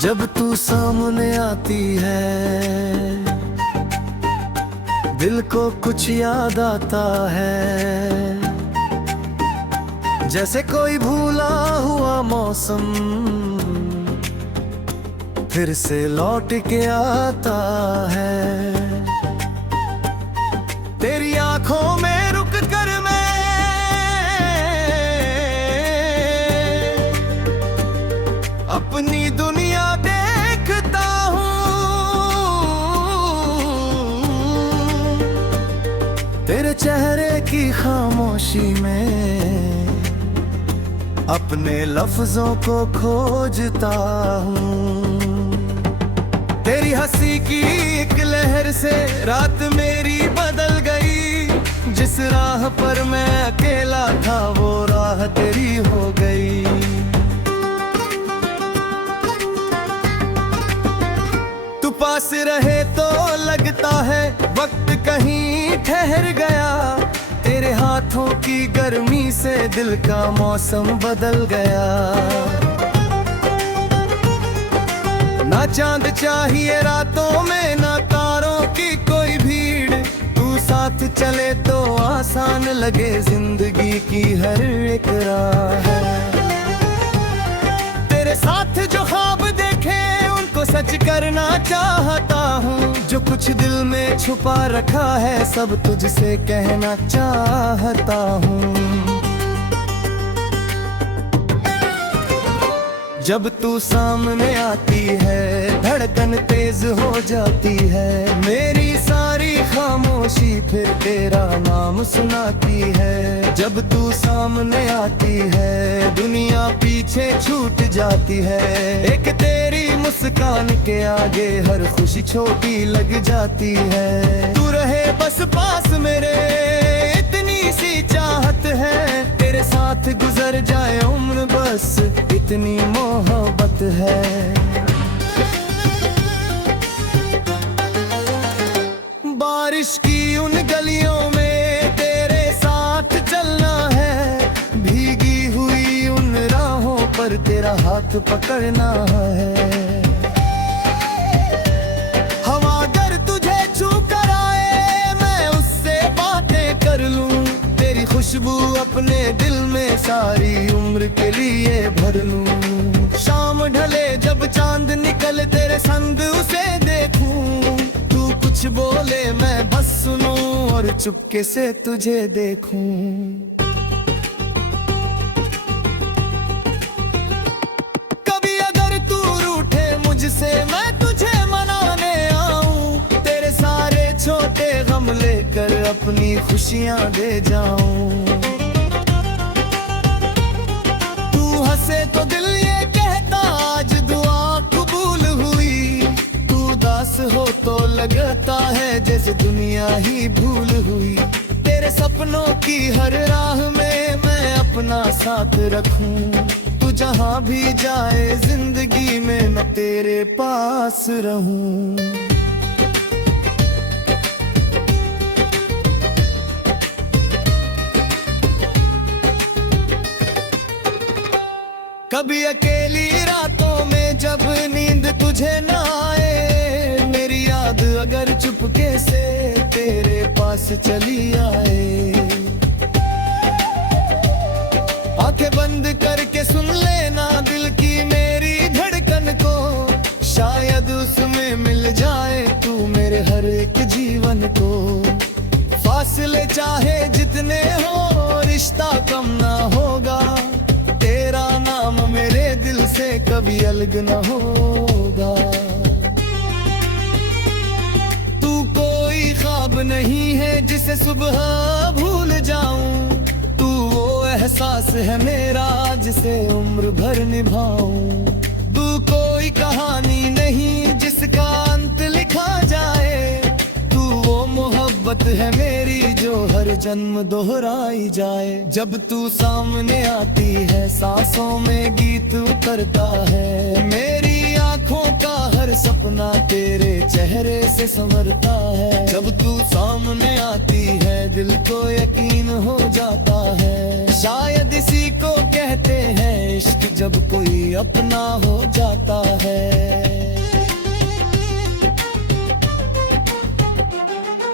जब तू सामने आती है दिल को कुछ याद आता है, जैसे कोई भूला हुआ मौसम फिर से लौट के आता है। तेरी आंखों में रुक कर मैं अपनी दुनिया देखता हूँ। तेरे चेहरे की खामोशी में अपने लफ्जों को खोजता हूँ। तेरी हंसी की एक लहर से रात मेरी बदल गई। जिस राह पर मैं अकेला था वो राह तेरी हो गई। तू पास रहे तो लगता है वक्त कहीं ठहर गया। तेरे हाथों की गर्मी से दिल का मौसम बदल गया। ना चांद चाहिए रातों में ना तारों की कोई भीड़। तू साथ चले तो आसान लगे जिंदगी की हर एक राह। तेरे साथ जो ख्वाब देखे उनको सच करना चाहता हूँ। जो कुछ दिल में छुपा रखा है सब तुझसे कहना चाहता हूँ। जब तू सामने आती है धड़कन तेज हो जाती है। मेरी सारी खामोशी फिर तेरा नाम सुनाती है। जब तू सामने आती है दुनिया पीछे छूट जाती है। एक तेरी मुस्कान के आगे हर खुशी छोटी लग जाती है। तू रहे बस पास मेरे इतनी सी चाहत है। तेरे साथ गुजर जाए उम्र बस इतनी मोहब्बत है। बारिश की उन गलियों में तेरे साथ चलना है। भीगी हुई उन राहों पर तेरा हाथ पकड़ना है। हवा अगर तुझे छू कर आए मैं उससे बातें कर लूं। तेरी खुशबू अपने दिल में सारी उम्र के लिए भर लूं। शाम ढले जब चांद निकले तेरे संग उसे देखूं। तू कुछ बोले मैं बस सुनूं और चुपके से तुझे देखूं। कभी अगर तू रूठे मुझसे मैं तुझे मनाने आऊं। तेरे सारे छोटे गम लेकर अपनी खुशियां दे जाऊं। तू हंसे तो दिल ये कहता आज दुआ कबूल हुई। तू उदास हो तो लगता है जैसे दुनिया ही भूल हुई। तेरे सपनों की हर राह में मैं अपना साथ रखूं। तू जहां भी जाए जिंदगी में मैं तेरे पास रहूं। कभी अकेली रातों में जब नींद तुझे न आए। मेरी याद अगर चुपके से तेरे पास चली आए। आंखें बंद करके सुन लेना दिल की मेरी धड़कन को। शायद उसमें मिल जाए तू मेरे हर एक जीवन को। फासले चाहे जितने हो रिश्ता कम ना होगा। तेरा नाम मेरे दिल से कभी अलग न होगा। तू कोई ख्वाब नहीं है जिसे सुबह भूल जाऊं। तू वो एहसास है मेरा जिसे उम्र भर निभाऊं। तू कोई कहानी नहीं जिसका अंत लिखा जाए। तू वो मोहब्बत है मेरी जो हर जन्म दोहराई जाए। जब तू सामने आती है सांसों में गीत उतरता है। मेरी आंखों का हर सपना तेरे चेहरे से संवरता है। जब तू सामने आती है दिल को यकीन हो जाता है। शायद इसी को कहते हैं इश्क जब कोई अपना हो जाता है।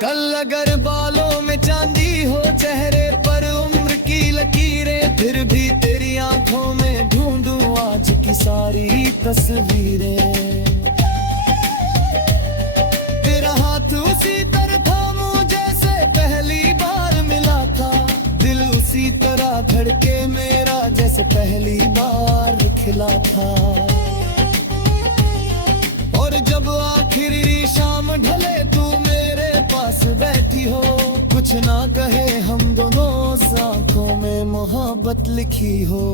कल अगर बालों में चांदी हो, चेहरे पर उम्र की लकीरें, फिर भी तेरी आंखों में ढूंढूं आज की सारी तस्वीरें। तेरा हाथ उसी तरह थामूं जैसे पहली बार मिला था, दिल उसी तरह धड़के मेरा जैसे पहली बार खिला था। और जब आखिरी शाम ढले तू मेरे पास बैठी हो, कुछ ना कहे हम दोनों आंखों में मोहब्बत लिखी हो।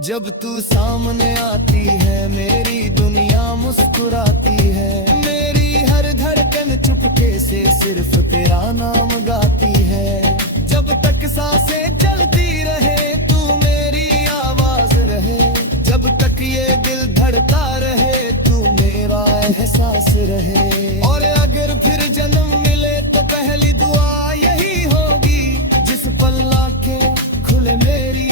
जब तू सामने आती है मेरी दुनिया मुस्कुराती है, मेरी हर धड़कन चुपके से सिर्फ तेरा नाम गाती है। जब तक सांसें चलती रहे तू मेरी आवाज रहे, जब तक ये दिल धड़का रहे तू मेरा एहसास रहे। और अगर फिर जन्म मिले तो पहली दुआ यही होगी, जिस पल आंखें खुले मेरी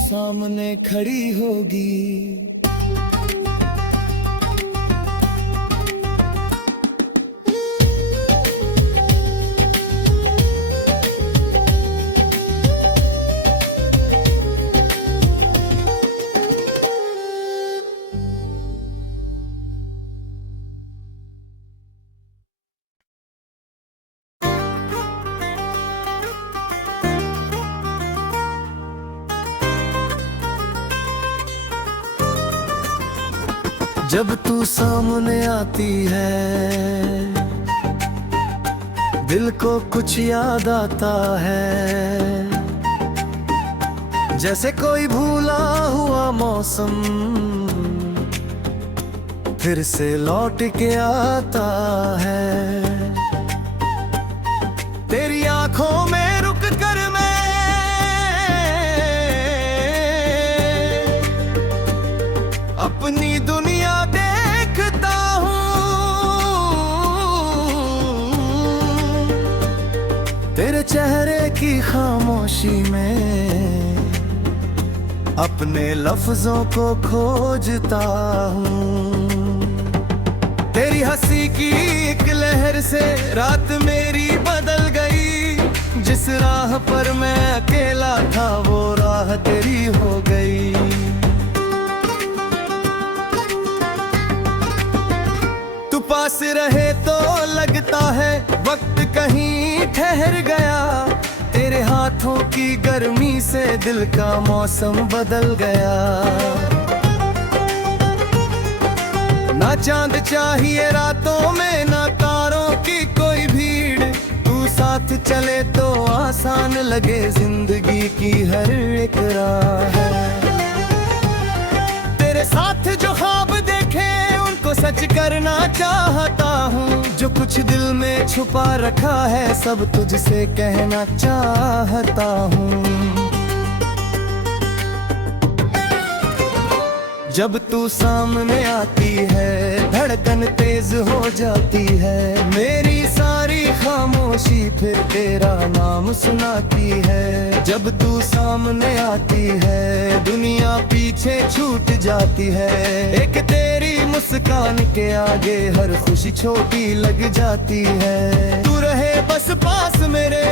सामने खड़ी होगी। जब तू सामने आती है दिल को कुछ याद आता है, जैसे कोई भूला हुआ मौसम फिर से लौट के आता है। तेरी आंखों में रुक कर मैं अपनी दुनिया देखता हूँ। तेरे चेहरे की खामोशी में अपने लफ्जों को खोजता हूँ। तेरी हंसी की एक लहर से रात मेरी बदल गई, जिस राह पर मैं अकेला था वो राह तेरी हो गई। पास रहे तो लगता है वक्त कहीं ठहर गया, तेरे हाथों की गर्मी से दिल का मौसम बदल गया। ना चांद चाहिए रातों में ना तारों की कोई भीड़, तू साथ चले तो आसान लगे जिंदगी की हर एक राह। तेरे साथ जो ख्वाब देखे उनको सच करना चाहता हूँ, जो कुछ दिल में छुपा रखा है सब तुझसे कहना चाहता हूँ। जब तू सामने आती है धड़कन तेज हो जाती है, मेरी सारी खामोशी फिर तेरा नाम सुनाती है। जब तू सामने आती है दुनिया पीछे छूट जाती है, एक तेरी मुस्कान के आगे हर खुशी छोटी लग जाती है। तू रहे बस पास मेरे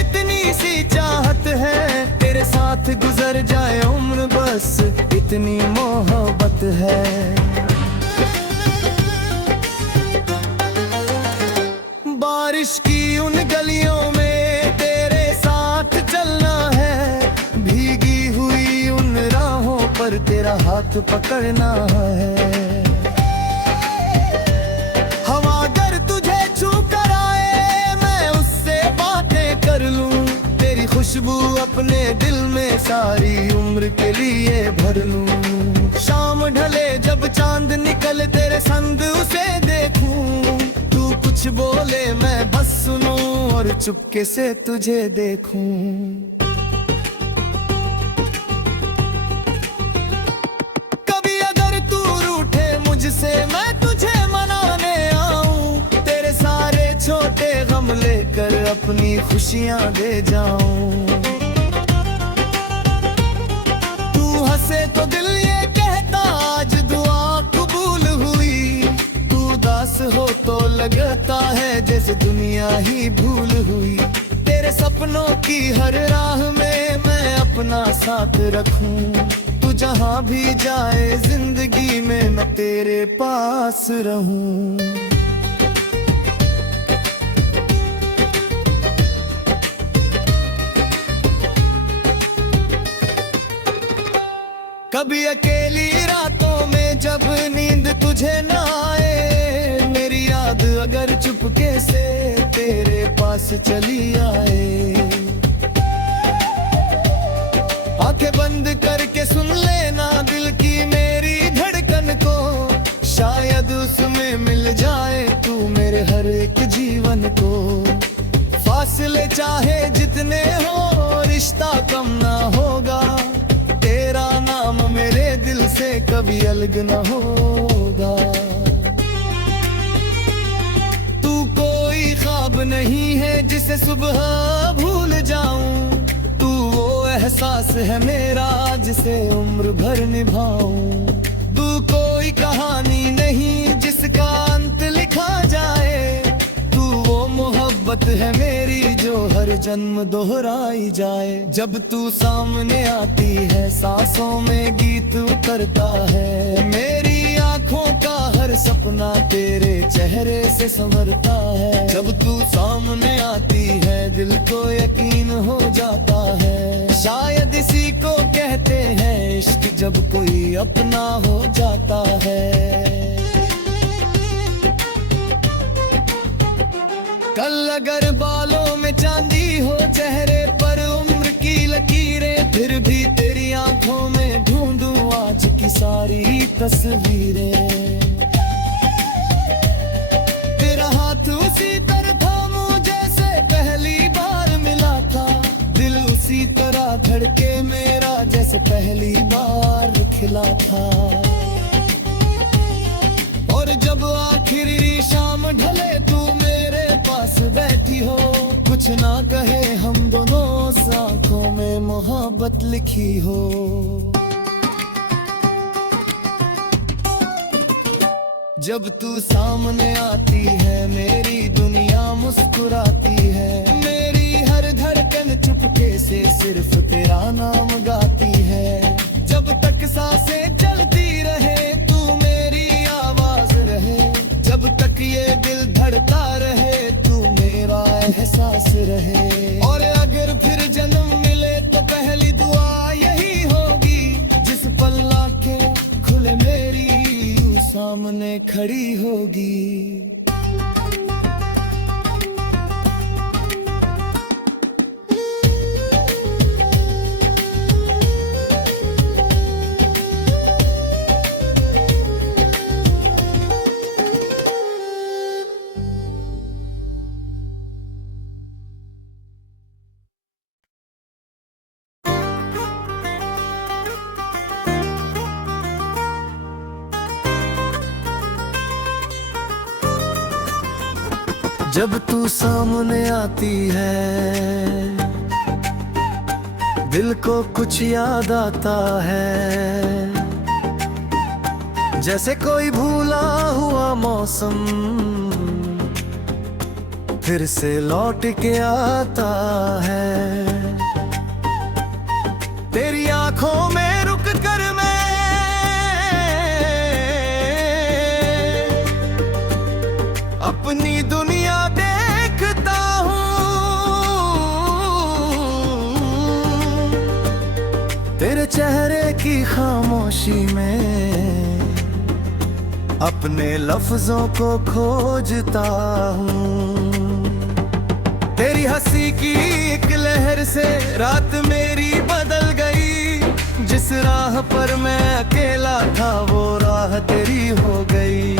इतनी सी चाहत है, तेरे साथ गुजर जाए उम्र बस इतनी मोहब्बत है। बारिश की उन गलियों में तेरे साथ चलना है, भीगी हुई उन राहों पर तेरा हाथ पकड़ना है। हवा अगर तुझे छू कर आए मैं उससे बातें कर लूं, तेरी खुशबू अपने दिल में सारी उम्र के लिए भर लूं। शाम ढले जब चांद निकले तेरे संग उसे देखूं, तू कुछ बोले मैं बस सुनूं और चुपके से तुझे देखूं। कभी अगर तू रूठे मुझसे मैं तुझे मनाने आऊं, तेरे सारे छोटे गम लेकर अपनी खुशियां दे जाऊं। तू हंसे तो दिल ये कहता आज दुआ कबूल हुई, तू उदास हो तो लगता है जैसे दुनिया ही भूल हुई। तेरे सपनों की हर राह में मैं अपना साथ रखूं, तू जहां भी जाए जिंदगी में मैं तेरे पास रहूं। कभी अकेली रातों में जब नींद तुझे ना आए, मेरी याद अगर चुपके से तेरे पास चली आए, आंखें बंद करके सुन लेना दिल की मेरी धड़कन को, शायद उसमें मिल जाए तू मेरे हर एक जीवन को। फासले चाहे जितने हो रिश्ता कम ना होगा, तेरा नाम मेरे दिल से कभी अलग न होगा। तू कोई ख्वाब नहीं है जिसे सुबह भूल जाऊं, तू वो एहसास है मेरा जिसे उम्र भर निभाऊं। तू कोई कहानी नहीं जिसका अंत लिखा जाए, तू वो मोहब्बत है मेरी जो हर जन्म दोहराई जाए। जब तू सामने आती है सांसों में गीत उतरता है, मेरी आंखों का हर सपना तेरे चेहरे से संवरता है। जब तू सामने आती है दिल को यकीन हो जाता है, शायद इसी को कहते हैं इश्क जब कोई अपना हो जाता है। कल अगर बालों में चांदी हो चेहरे पर उम्र की लकीरें, फिर भी तेरी आंखों में ढूंढूं आज की सारी तस्वीरें। तेरा हाथ उसी तरह थामूं जैसे पहली बार मिला था, दिल उसी तरह धड़के मेरा जैसे पहली बार खिला था। और जब आखिरी शाम ढले तू मेरे पास बैठी हो, कुछ ना कहे हम दोनों आंखों में मोहब्बत लिखी हो। जब तू सामने आती है मेरी दुनिया मुस्कुराती है, मेरी हर धड़कन चुपके से सिर्फ तेरा नाम गाती है। जब तक सांसें चलती रहे तू मेरी आवाज रहे, जब तक ये दिल धड़ता रहे तू मेरा एहसास रहे। और अगर फिर जन्म मिले तो पहली दुआ यही होगी, जिस पल आंखें खुले मेरी यूं सामने खड़ी होगी। जब तू सामने आती है दिल को कुछ याद आता है, जैसे कोई भूला हुआ मौसम फिर से लौट के आता है। तेरी आंखों में रुक कर मैं अपनी दुनिया देखता हूँ, तेरे चेहरे की खामोशी में अपने लफ्जों को खोजता हूँ। तेरी हंसी की एक लहर से रात मेरी बदल गई, जिस राह पर मैं अकेला था वो राह तेरी हो गई।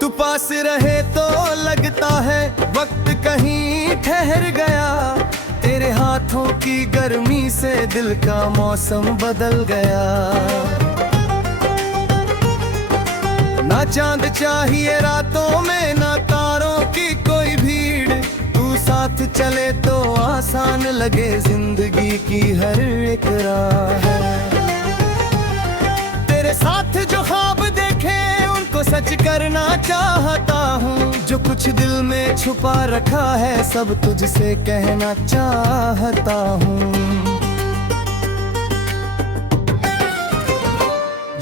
तू पास रहे तो लगता है वक्त कहीं ठहर गया, तेरे हाथों की गर्मी से दिल का मौसम बदल गया। ना चांद चाहिए रातों में, ना तारों की कोई भीड़। तू साथ चले तो आसान लगे जिंदगी की हर एक राह। तेरे साथ जो ख्वाब देखे उनको सच करना चाहता हूँ। जो कुछ दिल में छुपा रखा है सब तुझसे कहना चाहता हूँ।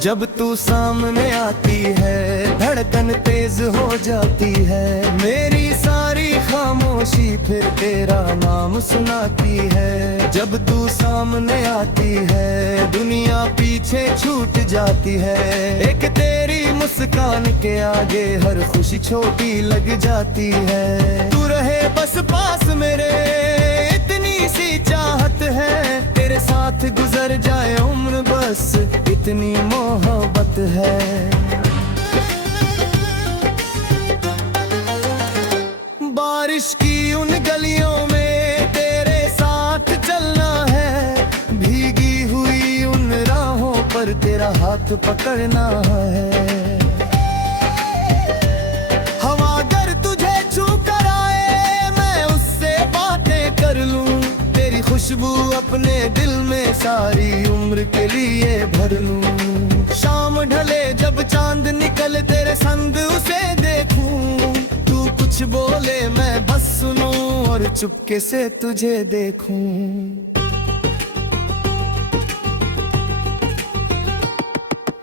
जब तू सामने आती है धड़कन तेज हो जाती है। मेरी सारी खामोशी फिर तेरा नाम सुनाती है। जब तू सामने आती है दुनिया पीछे छूट जाती है। एक तेरी मुस्कान के आगे हर खुशी छोटी लग जाती है। तू रहे बस पास मेरे इतनी सी चाहत है। तेरे साथ गुजर जाए उम्र बस इतनी मोहब्बत है। बारिश की उन गलियों में तेरे साथ चलना है। भीगी हुई उन राहों पर तेरा हाथ पकड़ना है। हवा अगर तुझे छू कर आए मैं उससे बातें कर लूं। तेरी खुशबू अपने दिल में सारी उम्र के लिए भर लूं। शाम ढले जब चांद निकले तेरे संग उसे देखूं। तू कुछ बोले मैं बस सुनूं और चुपके से तुझे देखूं।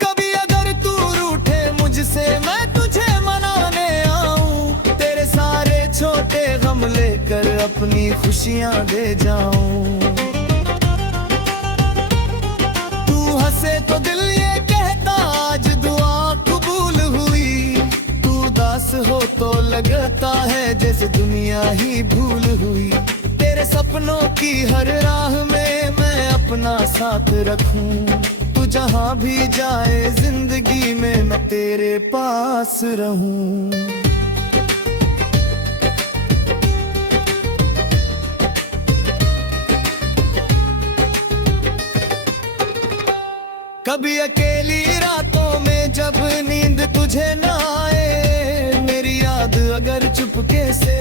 कभी अगर तू रूठे मुझसे मैं तुझे मनाने आऊं। तेरे सारे छोटे गम लेकर अपनी खुशियां दे जाऊं। तू हंसे तो दिल ये कहता आज दुआ कबूल हुई। तू उदास हो तो लगता है जैसे दुनिया ही भूल हुई। तेरे सपनों की हर राह में मैं अपना साथ रखूं। तू जहां भी जाए जिंदगी में मैं तेरे पास रहूं। कभी अकेली रातों में जब नींद तुझे ना आए। मेरी याद अगर चुपके से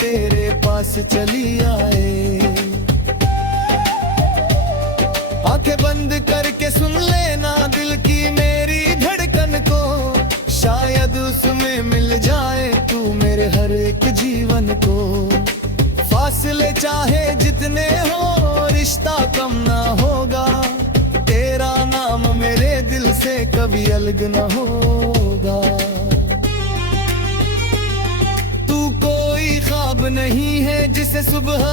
तेरे पास चली आए। आंखें बंद करके सुन लेना दिल की मेरी धड़कन को। शायद उसमें मिल जाए तू मेरे हर एक जीवन को। फासले चाहे जितने हो रिश्ता कम ना होगा। तेरा नाम मेरे दिल से कभी अलग न होगा। तू कोई ख्वाब नहीं है जिसे सुबह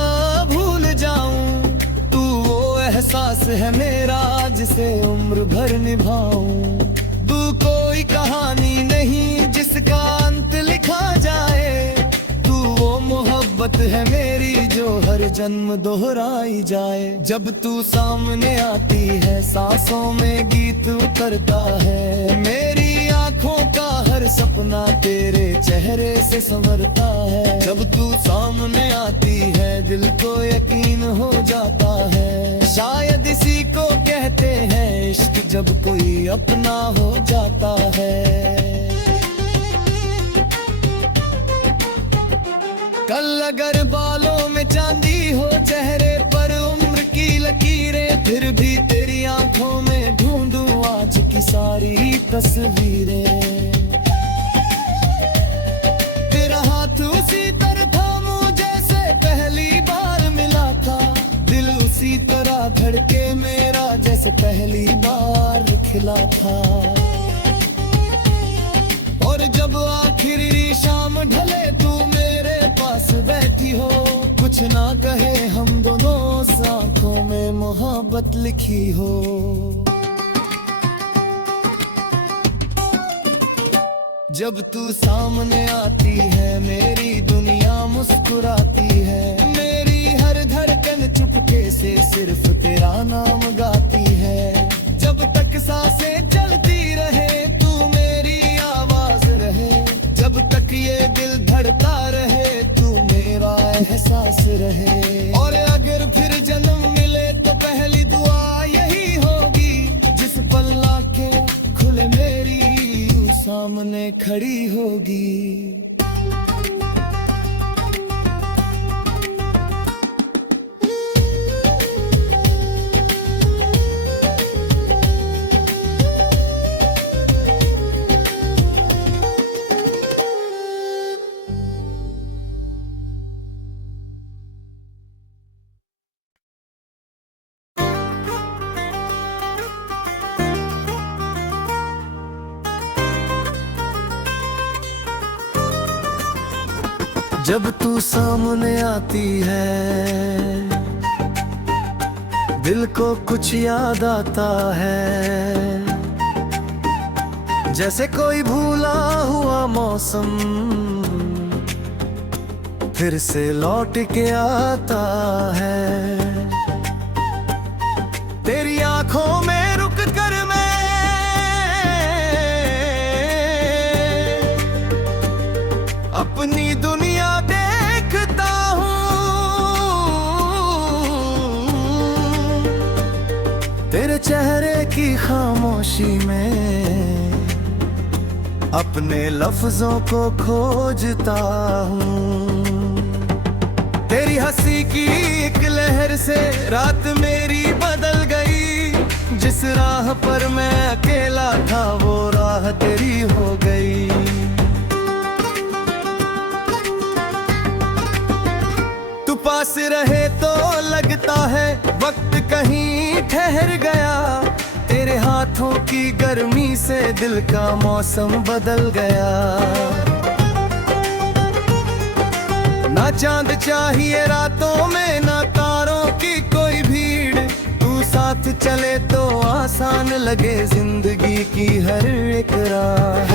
भूल जाऊं। तू वो एहसास है मेरा जिसे उम्र भर निभाऊं। तू कोई कहानी नहीं जिसका अंत लिखा जाए। तू वो मोहब्बत है मेरी जो हर जन्म दोहराई जाए। जब तू सामने आती है सांसों में गीत उतरता है। मेरी आंखों का हर सपना तेरे चेहरे से संवरता है। जब तू सामने आती है दिल को यकीन हो जाता है। शायद इसी को कहते हैं इश्क जब कोई अपना हो जाता है। कल अगर बालों में चांदी हो चेहरे पर उम्र की लकीरें। फिर भी तेरी आंखों में ढूंढूं आज की सारी तस्वीरें। तेरा हाथ उसी तरह थामूं जैसे पहली बार मिला था। दिल उसी तरह धड़के मेरा जैसे पहली बार खिला था। और जब आखिरी शाम ढले तू मेरे पास बैठी हो। कुछ ना कहे हम दोनों आंखों में मोहब्बत लिखी हो। जब तू सामने आती है मेरी दुनिया मुस्कुराती है। मेरी हर धड़कन चुपके से सिर्फ तेरा नाम गाती है। जब तक सांसें चलती रहे तू मेरी आवाज रहे। जब तक ये दिल धड़ता रहे तू मेरा एहसास रहे। और अगर फिर जन्म मिले तो पहली दुआ यही होगी जिस पल आंखें खुले मेरी सामने सामने खड़ी होगी। जब तू सामने आती है दिल को कुछ याद आता है, जैसे कोई भूला हुआ मौसम फिर से लौट के आता है। तेरी आंखों में रुक कर मैं अपनी दुनिया देखता हूँ। तेरे चेहरे की खामोशी में अपने लफ्जों को खोजता हूँ। तेरी हंसी की एक लहर से रात मेरी बदल गई। जिस राह पर मैं अकेला था वो राह तेरी हो गई। तू पास रहे तो लगता है वक्त कहीं ठहर गया। तेरे हाथों की गर्मी से दिल का मौसम बदल गया। ना चांद चाहिए रातों में ना तारों की कोई भीड़। तू साथ चले तो आसान लगे जिंदगी की हर एक राह।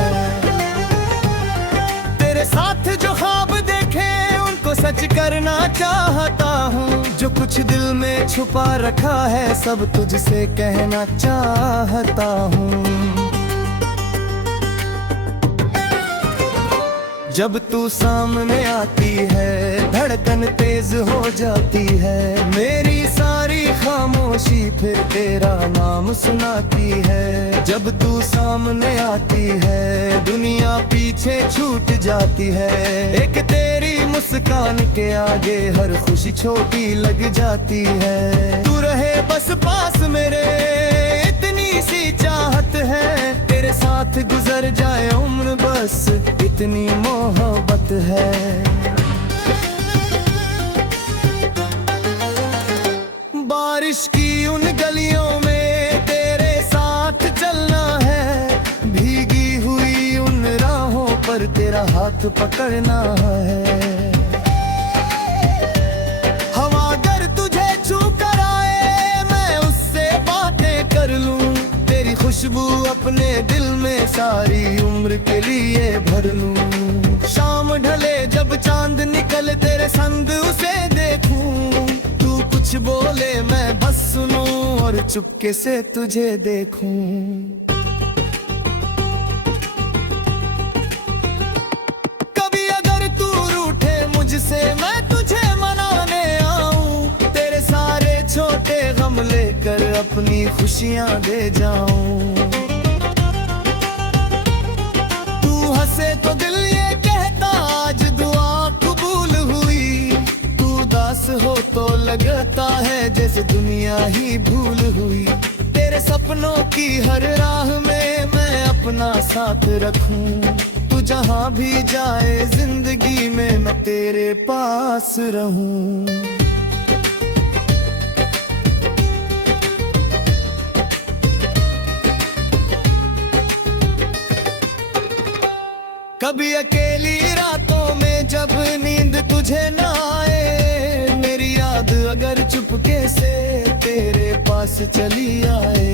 तेरे साथ जो ख्वाब देखे उनको सच करना चाहता हूँ। जो कुछ दिल में छुपा रखा है सब तुझसे कहना चाहता हूँ। जब तू सामने आती है धड़कन तेज हो जाती है। मेरी सारी खामोशी फिर तेरा नाम सुनाती है। जब तू सामने आती है दुनिया पीछे छूट जाती है। एक तेरी मुस्कान के आगे हर खुशी छोटी लग जाती है। तू रहे बस पास मेरे इतनी सी चाहत है। तेरे साथ गुजर जाए उम्र बस इतनी मोहब्बत है। बारिश की उन गलियों में तेरे साथ चलना है। भीगी हुई उन राहों पर तेरा हाथ पकड़ना है। हवा अगर तुझे छू कर आए मैं उससे बातें कर लूं। तेरी खुशबू अपने दिल में सारी उम्र के लिए भर लूं। शाम ढले जब चांद निकले तेरे संग उसे देखूं। तू कुछ बोले मैं बस सुनूं और चुपके से तुझे देखूं। कभी अगर तू रूठे मुझसे मैं तुझे मनाने आऊं। तेरे सारे छोटे गम लेकर अपनी खुशियां दे जाऊं। तू हंसे तो दिल ये कहता आज दुआ कबूल हुई। तू उदास हो तो लगता है जैसे दुनिया ही भूल हुई। तेरे सपनों की हर राह में मैं अपना साथ रखूं। तू जहां भी जाए जिंदगी में मैं तेरे पास रहूं। कभी अकेली रातों में जब नींद तुझे ना आए। मेरी याद अगर चुपके से तेरे पास चली आए।